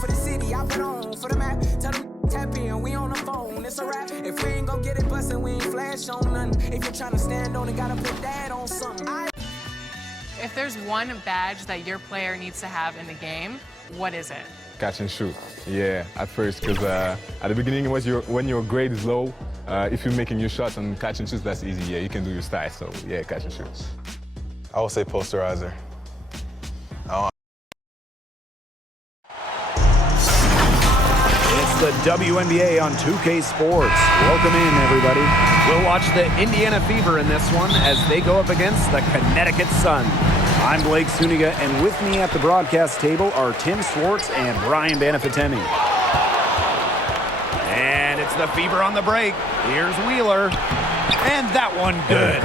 For the city, I put on for the map. Tell them tap in, we on the phone. It's a wrap. If we ain't gon' get it bustin', we ain't flash on nothing. If you're tryna stand on it, gotta put that on something. If there's one badge that your player needs to have in the game, what is it? Catch and shoot. Yeah, at first, because at the beginning, it was when your grade is low, if you're making your shots on catch and shoots, that's easy. Yeah, you can do your style. So yeah, catch and shoot. I would say posterizer. It's the WNBA on 2K Sports. Welcome in, everybody. We'll watch the Indiana Fever in this one as they go up against the Connecticut Sun. I'm Blake Suniga, and with me at the broadcast table are Tim Swartz and Brian Banafitemi. And it's the Fever on the break. Here's Wheeler. And that one good.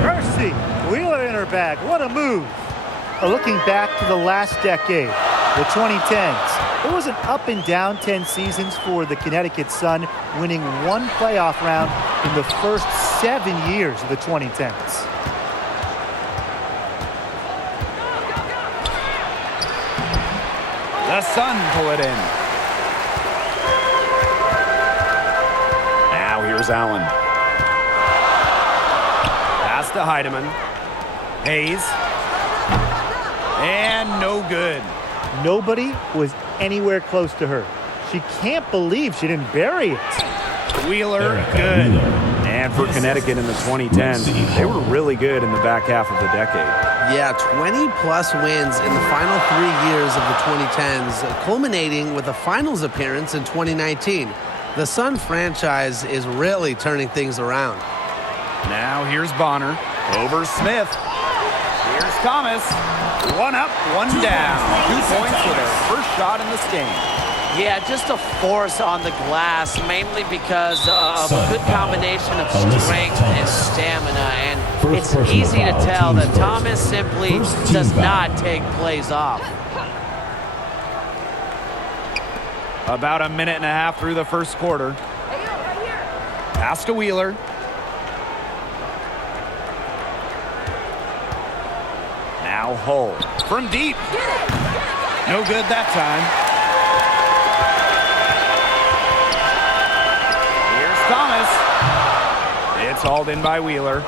Mercy. Wheeler in her bag. What a move. Looking back to the last decade, the 2010s. It was an up and down 10 seasons for the Connecticut Sun, winning one playoff round in the first 7 years of the 2010s. The Sun pull it in. Now here's Allen. Pass to Heidemann. Hayes. And no good. Nobody was anywhere close to her. She can't believe she didn't bury it. Wheeler, good. And for Connecticut in the 2010s, they were really good in the back half of the decade. Yeah, 20-plus wins in the final 3 years of the 2010s, culminating with a finals appearance in 2019. The Sun franchise is really turning things around. Now here's Bonner. Over Smith. Here's Thomas. One up, one down. 2 points for their first shot in this game. Yeah, just a force on the glass, mainly because of a good combination of strength and stamina. And it's easy to tell that Thomas simply does not take plays off. About a minute and a half through the first quarter. Pass to Wheeler. Now Hull from deep. No good that time. Here's Thomas. It's hauled in by Wheeler.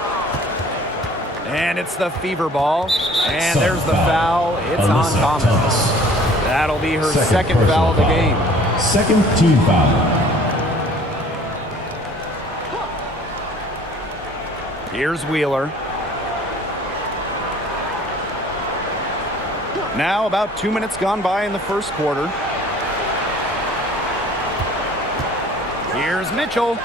And it's the Fever ball. And there's the foul. It's on Thomas. That'll be her second foul of the game. Second team foul. Here's Wheeler. Now about 2 minutes gone by in the first quarter. Here's Mitchell.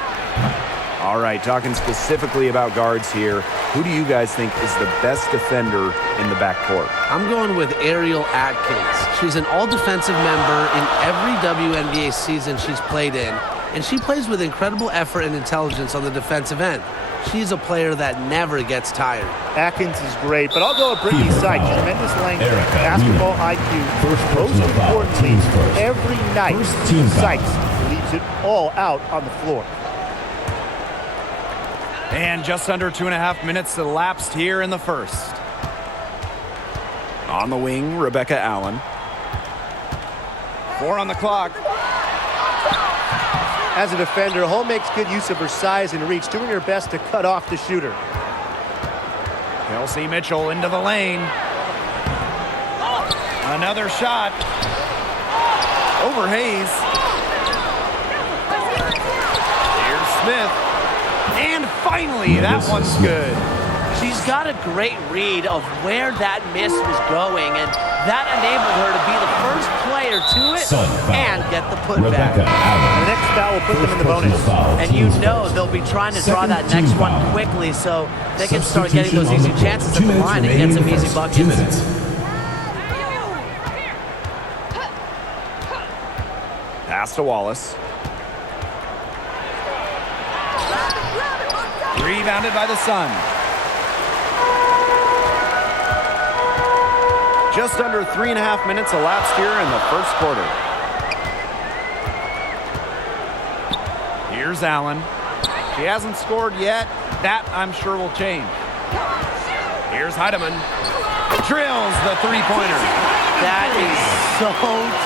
All right, talking specifically about guards here, who do you guys think is the best defender in the backcourt? I'm going with Ariel Atkins. She's an all-defensive member in every WNBA season she's played in, and she plays with incredible effort and intelligence on the defensive end. She's a player that never gets tired. Atkins is great, but I'll go with Brittany Sykes. Tremendous length, basketball IQ. Most importantly, every night, Sykes leaves it all out on the floor. And just under 2.5 minutes elapsed here in the first. On the wing, Rebecca Allen. 4 on the clock. As a defender, Hull makes good use of her size and reach, doing her best to cut off the shooter. Kelsey Mitchell into the lane. Another shot. Over Hayes. Here's Smith. And finally, that one's good. She's got a great read of where that miss was going, and that enabled her to be the first player to it and get the putback. The next foul will put them in the bonus. And you know they'll be trying to draw that next one quickly so they can start getting those easy chances at the line and get some easy buckets. Pass to Wallace. Rebounded by the Sun. Just under 3.5 minutes elapsed here in the first quarter. Here's Allen. She hasn't scored yet. That, I'm sure, will change. Here's Heidemann. Drills the three-pointer. That is so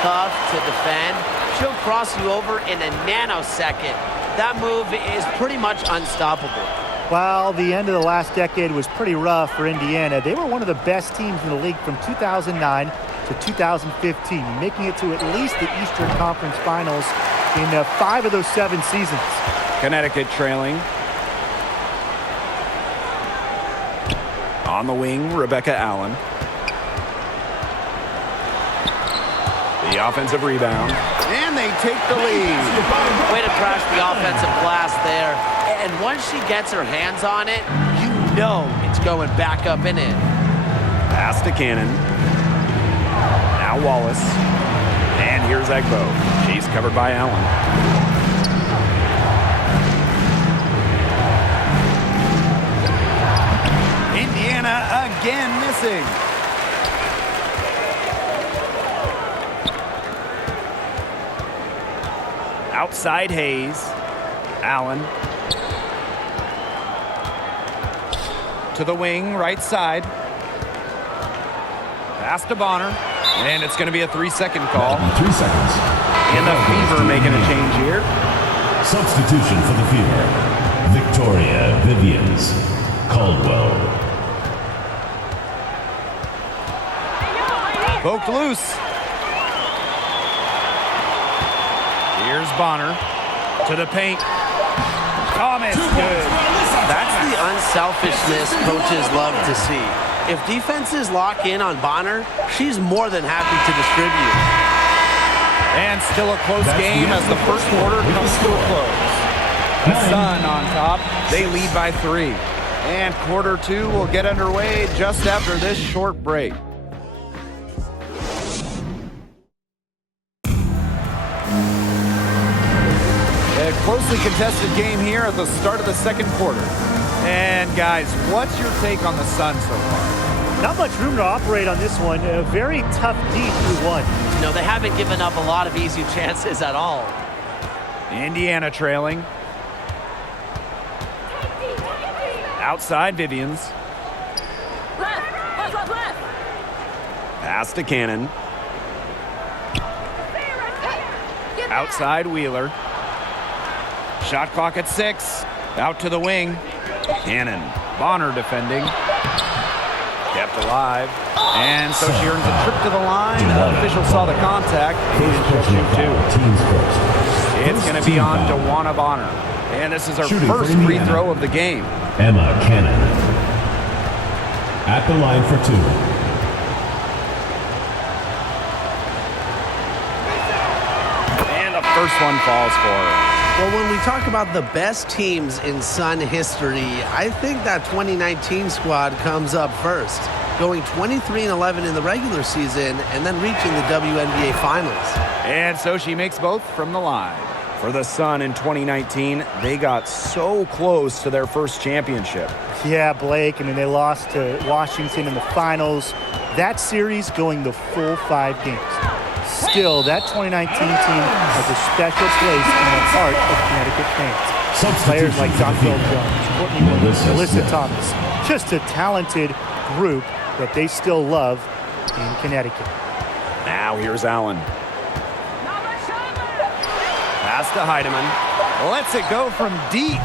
tough to defend. She'll cross you over in a nanosecond. That move is pretty much unstoppable. While the end of the last decade was pretty rough for Indiana, they were one of the best teams in the league from 2009 to 2015, making it to at least the Eastern Conference Finals in 5 of those 7 seasons. Connecticut trailing. On the wing, Rebecca Allen. The offensive rebound. And they take the lead. Way to crash the offensive glass there. And once she gets her hands on it, you know it's going back up and in. Pass to Cannon. Now Wallace. And here's Egbo. She's covered by Allen. Indiana again missing. Outside Hayes. Allen. To the wing, right side. Pass to Bonner. And it's going to be a 3-second call. 3 seconds. And the Fever making a change here. Substitution for the Fever. Victoria Vivians Caldwell. Poked loose. Here's Bonner to the paint. Thomas, good. That's the unselfishness coaches love to see. If defenses lock in on Bonner, she's more than happy to distribute. And still a close game as the first quarter comes to a close. The Sun on top. They lead by 3. And quarter 2 will get underway just after this short break. A closely contested game here at the start of the second quarter. And guys, what's your take on the Sun so far? Not much room to operate on this one. A very tough D through 1. No, they haven't given up a lot of easy chances at all. Indiana trailing. Outside Vivians. Pass to Cannon. Outside Wheeler. Shot clock at 6. Out to the wing. Cannon. Bonner defending. Kept alive. And so she earns a trip to the line. The official saw the contact. And she'll shoot 2. It's going to be on DeWanna Bonner. And this is her first free throw of the game. Emma Cannon. At the line for 2. And the first one falls for her. Well, when we talk about the best teams in Sun history, I think that 2019 squad comes up first, going 23-11 in the regular season and then reaching the WNBA Finals. And so she makes both from the line. For the Sun in 2019, they got so close to their first championship. Yeah, Blake. I mean, they lost to Washington in the finals. That series going the full 5 games. Still, that 2019 team has a special place in the heart of Connecticut fans. Players like Dontrell Jones, Courtney Williams, Alyssa Thomas. Just a talented group that they still love in Connecticut. Now here's Allen. Pass to Heidemann. Lets it go from deep.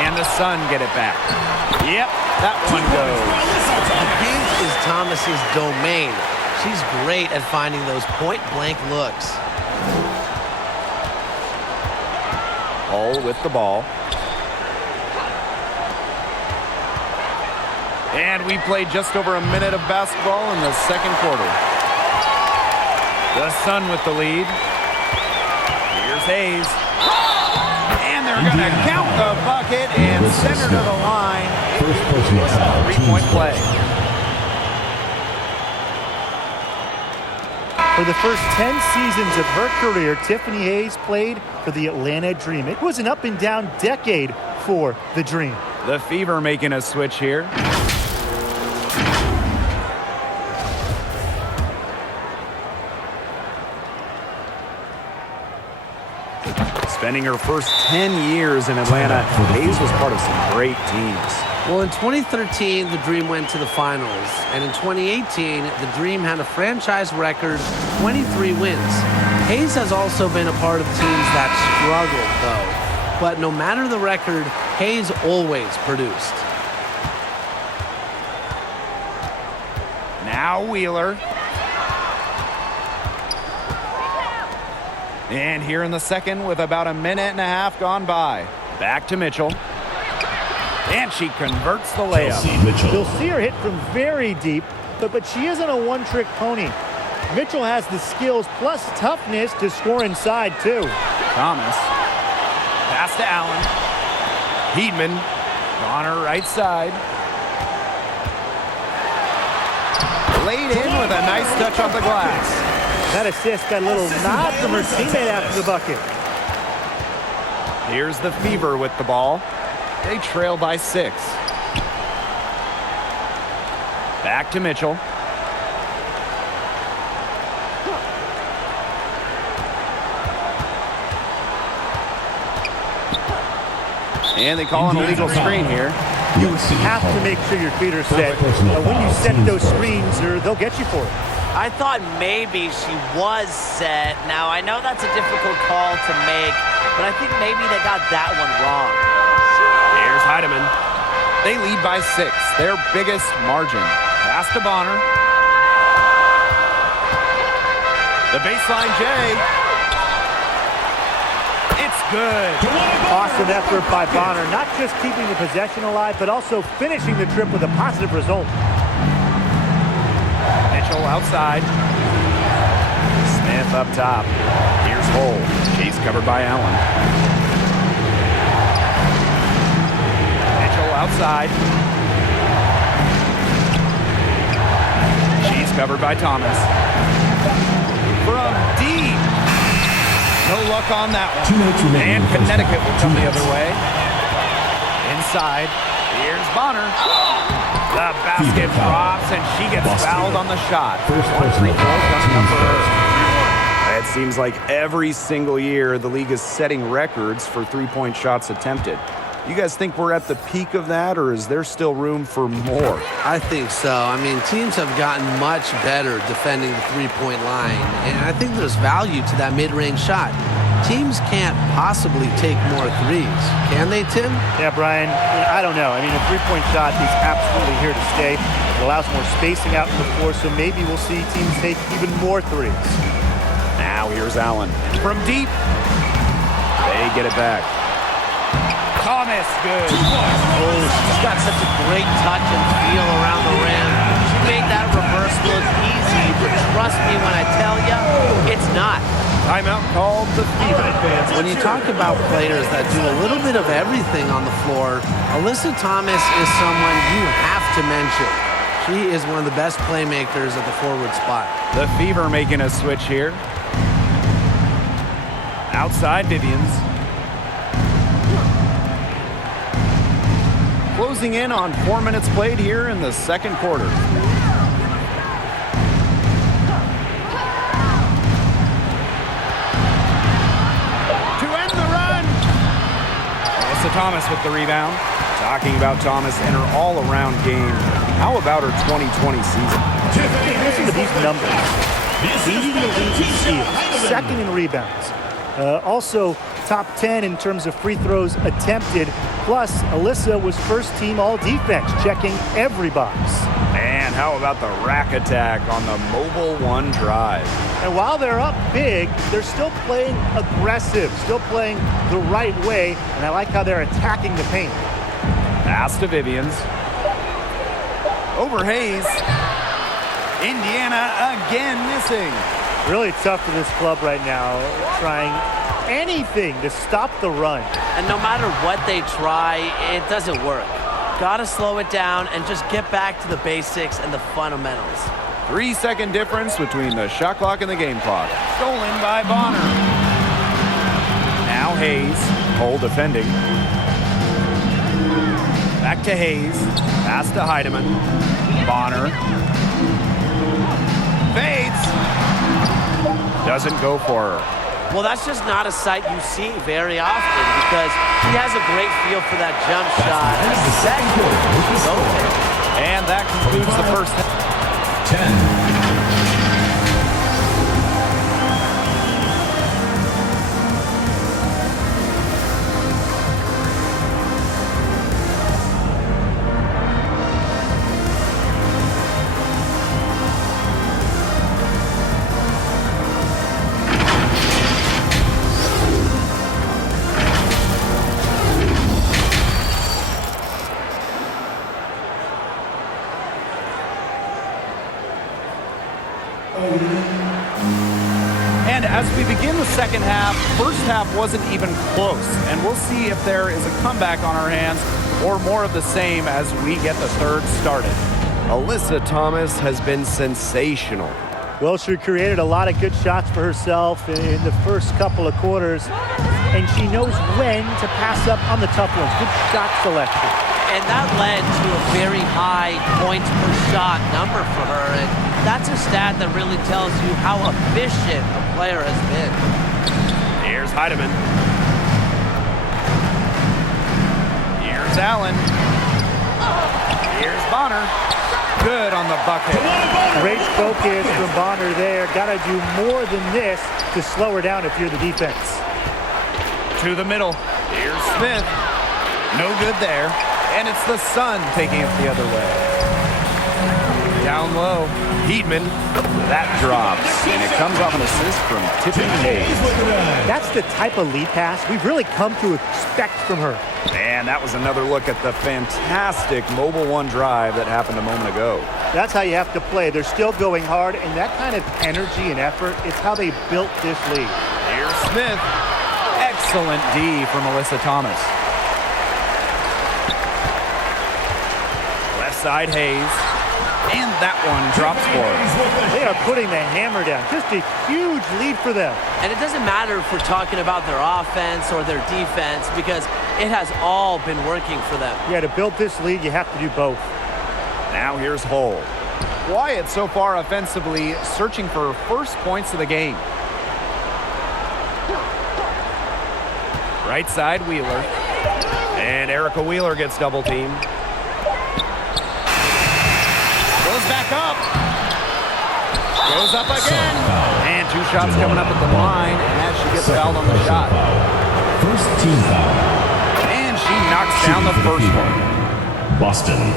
And the Sun get it back. Yep, that one goes. The paint is Thomas's domain. She's great at finding those point-blank looks. Hull with the ball. And we played just over a minute of basketball in the second quarter. The Sun with the lead. Here's Hayes. And they're going to count the bucket and send her to the line. First personal foul. 3-point play. For the first 10 seasons of her career, Tiffany Hayes played for the Atlanta Dream. It was an up-and-down decade for the Dream. The Fever making a switch here. Spending her first 10 years in Atlanta, Hayes was part of some great teams. Well, in 2013, the Dream went to the finals. And in 2018, the Dream had a franchise record 23 wins. Hayes has also been a part of teams that struggled, though. But no matter the record, Hayes always produced. Now Wheeler. And here in the second with about a minute and a half gone by. Back to Mitchell. And she converts the layup. You'll see her hit from very deep, but she isn't a one-trick pony. Mitchell has the skills plus toughness to score inside, too. Thomas. Pass to Allen. Heedman. Bonner right side. Laid in with a nice touch off the glass. That assist got a little nod from her teammate after the bucket. Here's the Fever with the ball. They trail by 6. Back to Mitchell. And they call an illegal screen here. You have to make sure your feet are set. When you set those screens, they'll get you for it. I thought maybe she was set. Now, I know that's a difficult call to make, but I think maybe they got that one wrong. Here's Heidemann. They lead by 6, their biggest margin. Pass to Bonner. The baseline J. It's good. Awesome effort by Bonner, not just keeping the possession alive, but also finishing the trip with a positive result. Mitchell outside. Smith up top. Here's Hull. She's covered by Allen. Mitchell outside. She's covered by Thomas. From deep. No luck on that one. And Connecticut will come the other way. Inside. Here's Bonner. The basket drops, and she gets fouled on the shot. First free throw coming up for her. It seems like every single year the league is setting records for three-point shots attempted. You guys think we're at the peak of that, or is there still room for more? I think so. I mean, teams have gotten much better defending the three-point line, and I think there's value to that mid-range shot. Teams can't possibly take more threes. Can they, Tim? Yeah, Brian, I don't know. I mean, a three-point shot is absolutely here to stay. It allows more spacing out in the floor, so maybe we'll see teams take even more threes. Now here's Allen. From deep. They get it back. Thomas, good. Oh, she's got such a great touch and feel around the rim. She made that reverse look easy, but trust me when I tell you, it's not. Timeout called the Fever. When you talk about players that do a little bit of everything on the floor, Alyssa Thomas is someone you have to mention. She is one of the best playmakers at the forward spot. The Fever making a switch here. Outside Vivians. Closing in on 4 minutes played here in the second quarter. Thomas with the rebound. Talking about Thomas and her all-around game. How about her 2020 season? Listen to these numbers. Leading the league in steals, second in rebounds. Also, top 10 in terms of free throws attempted. Plus, Alyssa was first team all-defense, checking every box. And how about the rack attack on the Mobile One drive? And while they're up big, they're still playing aggressive, still playing the right way, and I like how they're attacking the paint. Pass to Vivians. Over Hayes. Indiana again missing. Really tough for this club right now, trying anything to stop the run. And no matter what they try, it doesn't work. Gotta slow it down and just get back to the basics and the fundamentals. 3-second difference between the shot clock and the game clock. Stolen by Bonner. Now Hayes. Hull defending. Back to Hayes. Pass to Heidemann. Bonner. Fades. Doesn't go for her. Well, that's just not a sight you see very often because he has a great feel for that jump shot. And that concludes the first half. 10. And as we begin the second half, first half wasn't even close. And we'll see if there is a comeback on our hands or more of the same as we get the third started. Alyssa Thomas has been sensational. Well, she created a lot of good shots for herself in the first couple of quarters, and she knows when to pass up on the tough ones. Good shot selection. And that led to a very high points per shot number for her. And that's a stat that really tells you how efficient a player has been. Here's Heidemann. Here's Allen. Here's Bonner. Good on the bucket. Great focus from Bonner there. Got to do more than this to slow her down if you're the defense. To the middle. Here's Smith. No good there. And it's the Sun taking it the other way. Down low. Heatman, that drops, and it comes off an assist from Tiffany Hayes. That's the type of lead pass we've really come to expect from her. And that was another look at the fantastic Mobile One drive that happened a moment ago. That's how you have to play. They're still going hard, and that kind of energy and effort, it's how they built this league. Here's Smith. Excellent D from Alyssa Thomas. Left side, Hayes. And that one drops for her. They are putting the hammer down. Just a huge lead for them. And it doesn't matter if we're talking about their offense or their defense because it has all been working for them. Yeah, to build this lead, you have to do both. Now here's Hull. Wyatt so far offensively searching for first points of the game. Right side, Wheeler. And Erica Wheeler gets double teamed. Goes back up. Goes up again. And two shots coming up at the line as she gets fouled on the shot. First team foul. And she knocks down the first one. Boston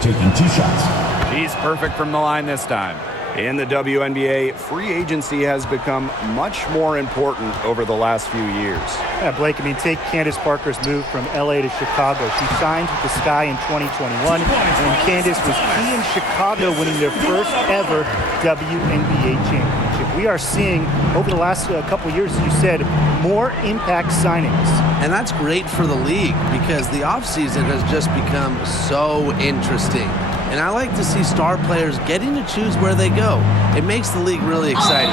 taking 2 shots. She's perfect from the line this time. In the WNBA, free agency has become much more important over the last few years. Yeah, Blake, I mean, take Candace Parker's move from LA to Chicago. She signed with the Sky in 2021, and Candace was key in Chicago winning their first ever WNBA championship. We are seeing, over the last couple of years, as you said, more impact signings. And that's great for the league because the offseason has just become so interesting. And I like to see star players getting to choose where they go. It makes the league really exciting.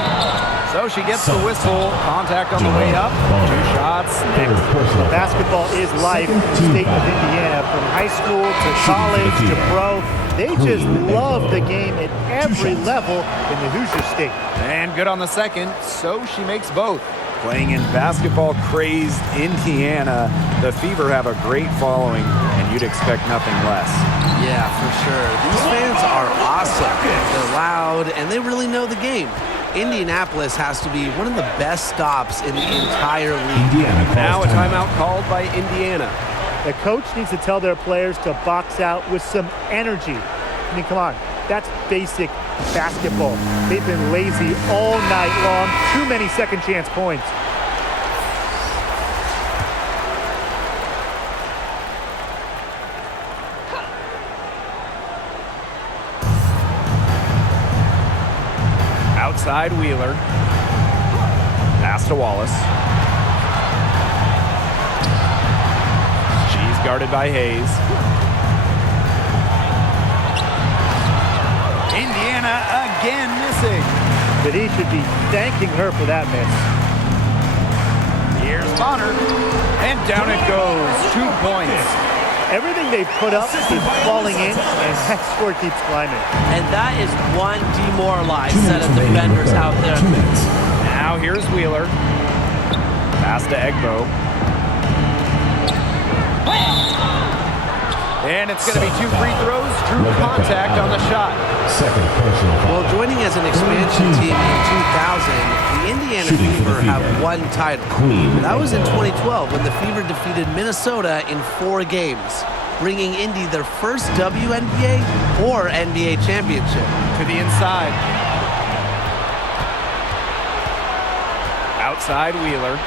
So she gets the whistle. Contact on the way up. 2 shots. Basketball is life in the state of Indiana. From high school to college to pro. They just love the game at every level in the Hoosier State. And good on the second. So she makes both. Playing in basketball-crazed Indiana, the Fever have a great following, and you'd expect nothing less. Yeah, for sure. These fans are awesome. They're loud, and they really know the game. Indianapolis has to be one of the best stops in the entire league. Now a timeout called by Indiana. The coach needs to tell their players to box out with some energy. I mean, come on. That's basic basketball. They've been lazy all night long. Too many second chance points. Outside Wheeler. Pass to Wallace. She's guarded by Hayes. Indiana again missing. But he should be thanking her for that miss. Here's Bonner. And down it goes. 2 points. Everything they've put up is falling in, and that score keeps climbing. And that is one demoralized set of defenders out there. Now here's Wheeler. Pass to Egbo. And it's going to be 2 free throws. Drew contact on the shot. Second personal foul. Well, joining as an expansion team in 2000, the Indiana Fever have one title. That was in 2012 when the Fever defeated Minnesota in 4 games, bringing Indy their first WNBA or NBA championship. To the inside. Outside Wheeler.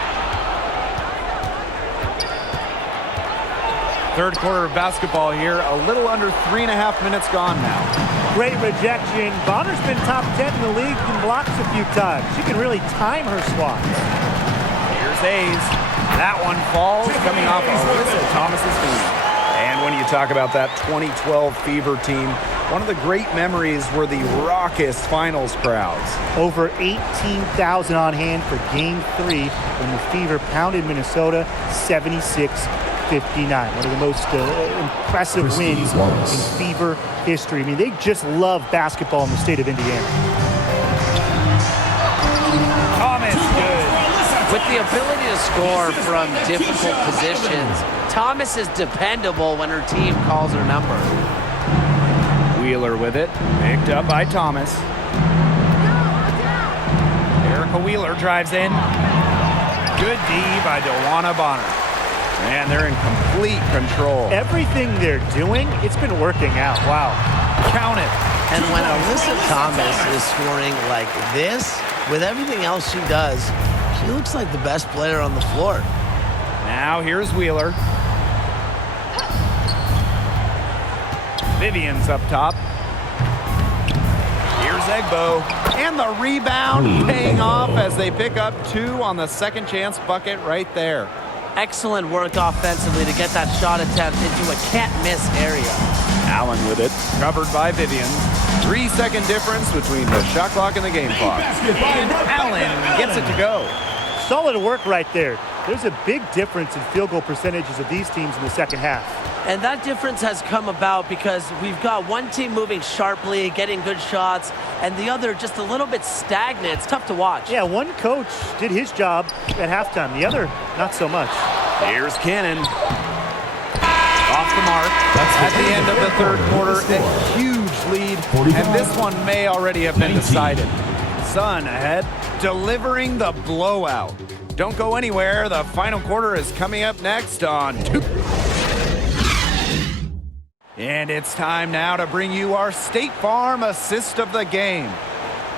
Third quarter of basketball here. A little under 3.5 minutes gone now. Great rejection. Bonner's been top 10 in the league and blocks a few times. She can really time her swats. Here's Hayes. That one falls, coming off Alyssa Thomas's feet. And when you talk about that 2012 Fever team, one of the great memories were the raucous finals crowds. Over 18,000 on hand for Game 3 when the Fever pounded Minnesota 76-59. One of the most impressive wins in Fever history. I mean, they just love basketball in the state of Indiana. Thomas, good. With the ability to score from difficult positions, Thomas is dependable when her team calls her number. Wheeler with it. Picked up by Thomas. Erica Wheeler drives in. Good D by DeWanna Bonner. Man, they're in complete control. Everything they're doing, it's been working out. Wow. Count it. And when Alyssa Thomas is scoring like this, with everything else she does, she looks like the best player on the floor. Now here's Wheeler. Vivian's up top. Here's Egbo. And the rebound paying off as they pick up 2 on the second chance bucket right there. Excellent work offensively to get that shot attempt into a can't-miss area. Allen with it, covered by Vivian. 3-second difference between the shot clock and the game clock. And Allen gets it to go. Solid work right there. There's a big difference in field goal percentages of these teams in the second half. And that difference has come about because we've got one team moving sharply, getting good shots, and the other just a little bit stagnant. It's tough to watch. Yeah, one coach did his job at halftime. The other, not so much. Here's Cannon. Off the mark. At the end of the third quarter, a huge lead, and this one may already have been decided. Sun ahead, delivering the blowout. Don't go anywhere. The final quarter is coming up next on 2. And it's time now to bring you our State Farm assist of the game.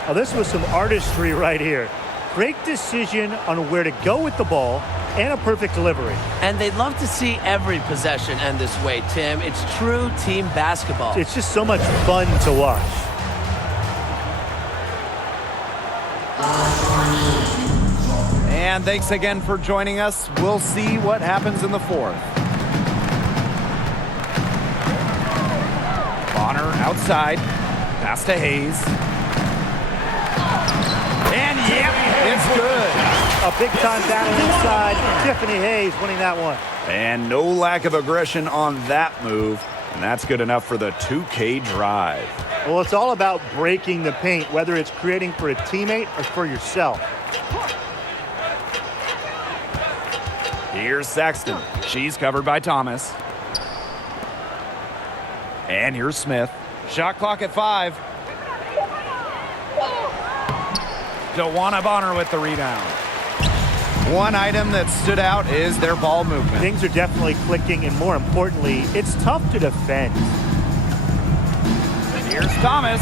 Now, this was some artistry right here. Great decision on where to go with the ball and a perfect delivery. And they'd love to see every possession end this way, Tim. It's true team basketball. It's just so much fun to watch. And thanks again for joining us. We'll see what happens in the fourth. Bonner outside. Pass to Hayes. And yep, it's good. A big-time battle inside. Tiffany Hayes winning that one. And no lack of aggression on that move. And that's good enough for the 2K drive. Well, it's all about breaking the paint, whether it's creating for a teammate or for yourself. Here's Sexton. She's covered by Thomas. And here's Smith. Shot clock at 5. DeWanna Bonner with the rebound. One item that stood out is their ball movement. Things are definitely clicking, and more importantly, it's tough to defend. And here's Thomas.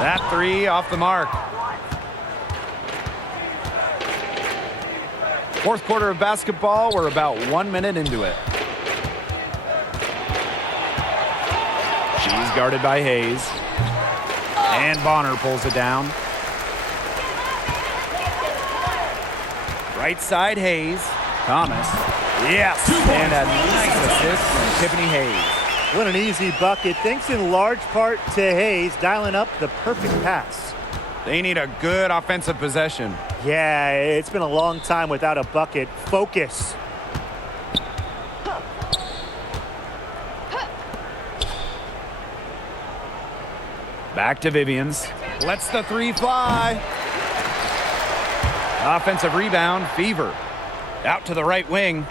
That 3 off the mark. Fourth quarter of basketball, we're about 1 minute into it. She's guarded by Hayes. And Bonner pulls it down. Right side, Hayes. Thomas. Yes. And a nice assist from Tiffany Hayes. What an easy bucket. Thanks in large part to Hayes dialing up the perfect pass. They need a good offensive possession. Yeah, it's been a long time without a bucket. Focus. Back to Vivians. Lets the 3 fly. Offensive rebound, Fever. Out to the right wing.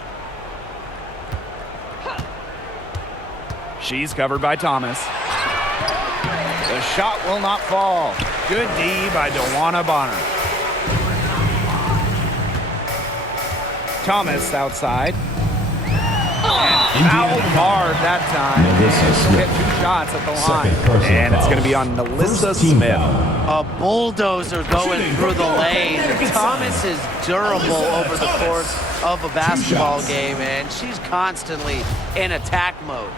She's covered by Thomas. The shot will not fall. Good D by DeWanna Bonner. Thomas outside. And fouled hard that time. She'll get 2 shots at the line. And it's going to be on Melissa Smith. A bulldozer going through the lane. Thomas is durable over the course of a basketball game, and she's constantly in attack mode.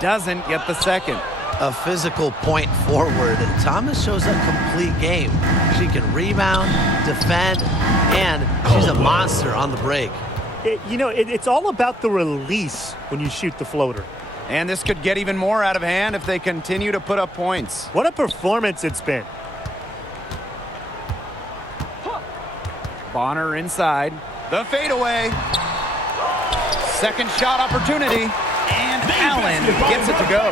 Doesn't get the second. A physical point forward. Thomas shows a complete game. She can rebound, defend, and she's a monster on the break. It's all about the release when you shoot the floater. And this could get even more out of hand if they continue to put up points. What a performance it's been. Bonner inside. The fadeaway. Second shot opportunity. And Allen gets it to go.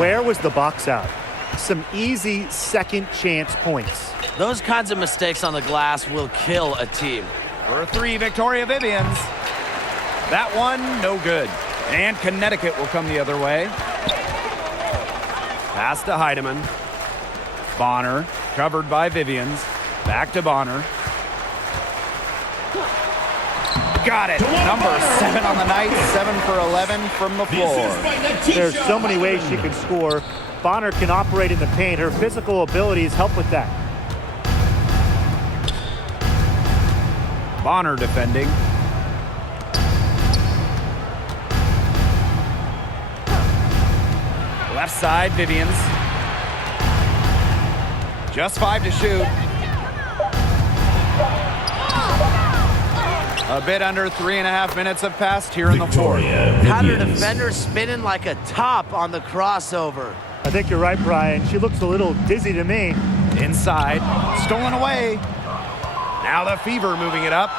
Where was the box out? Some easy second chance points. Those kinds of mistakes on the glass will kill a team. For 3, Victoria Vivians. That one, no good. And Connecticut will come the other way. Pass to Heidemann. Bonner, covered by Vivians. Back to Bonner. Got it. Number 7 on the night, 7 for 11 from the floor. There's so many ways she can score. Bonner can operate in the paint. Her physical abilities help with that. Bonner defending. Left side, Vivians. Just 5 to shoot. A bit under 3.5 minutes have passed here in the fourth. Had her defender spinning like a top on the crossover. I think you're right, Brian. She looks a little dizzy to me. Inside, stolen away. Now the Fever moving it up.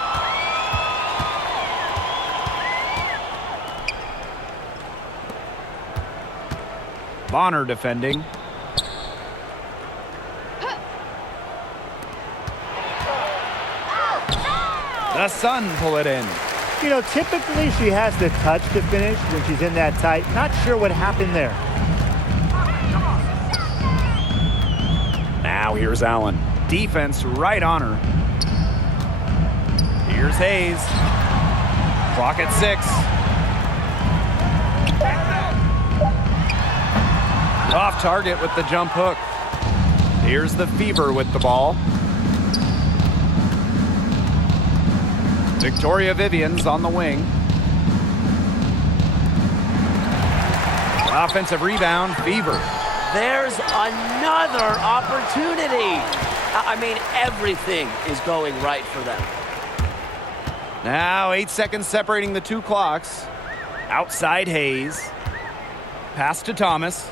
Bonner defending. The Sun pull it in. Typically she has the touch to finish when she's in that tight. Not sure what happened there. Now here's Allen. Defense right on her. Here's Hayes. Clock at 6. Off target with the jump hook. Here's the Fever with the ball. Victoria Vivians on the wing. Offensive rebound, Fever. There's another opportunity. I mean, everything is going right for them. Now 8 seconds separating the 2 clocks. Outside Hayes. Pass to Thomas.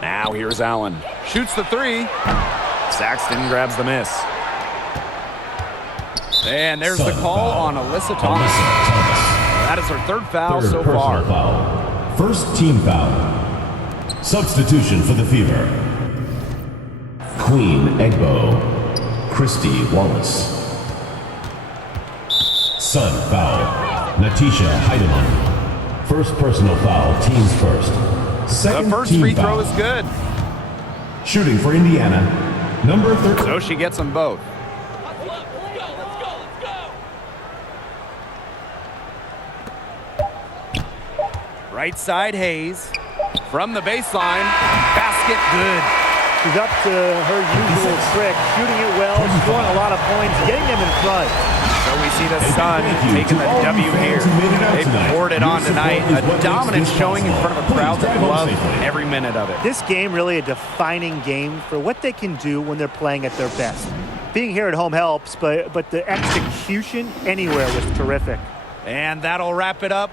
Now here's Allen. Shoots the 3. Saxton grabs the miss. And there's the call on Alyssa Thomas. That is her 3rd foul so far. Foul. First team foul. Substitution for the Fever. Queen Egbo. Christy Wallace. Sun foul. Natisha Heidemann. First personal foul, teams first. Second the first team free foul. throw is good. Shooting for Indiana, number 13. So she gets them both. Right side, Hayes. From the baseline, basket good. She's up to her usual trick, shooting it well, scoring a lot of points, getting them in front. So we see the Sun taking the W here. They poured it on tonight. A dominant showing in front of a crowd that loved every minute of it. This game really a defining game for what they can do when they're playing at their best. Being here at home helps, but the execution anywhere was terrific. And that'll wrap it up